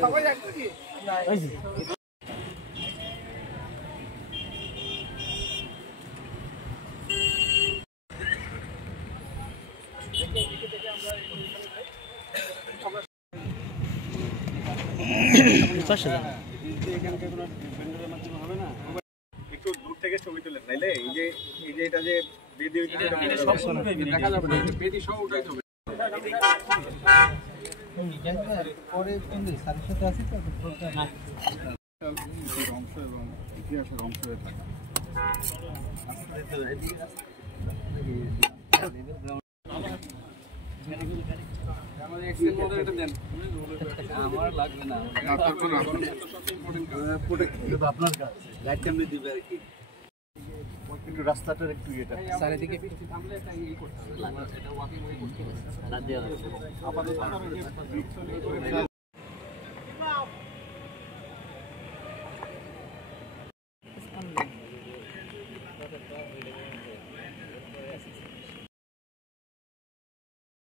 সবাই একটি একটু দূর থেকে ছবি তুলেন নাইলে এই যে এটা যে বেদি দেখা যাবে না বেদি সব উঠাইতে হবে পরে স্যারের সাথে আছি তো অংশ এবং ইতিহাসের অংশ হয়ে থাকে আমার লাগবে না আপনার কাজ গাইড কেমনি দিবে আর কি কিন্তু রাস্তাটার একটু এটা চারিদিকে আপাতত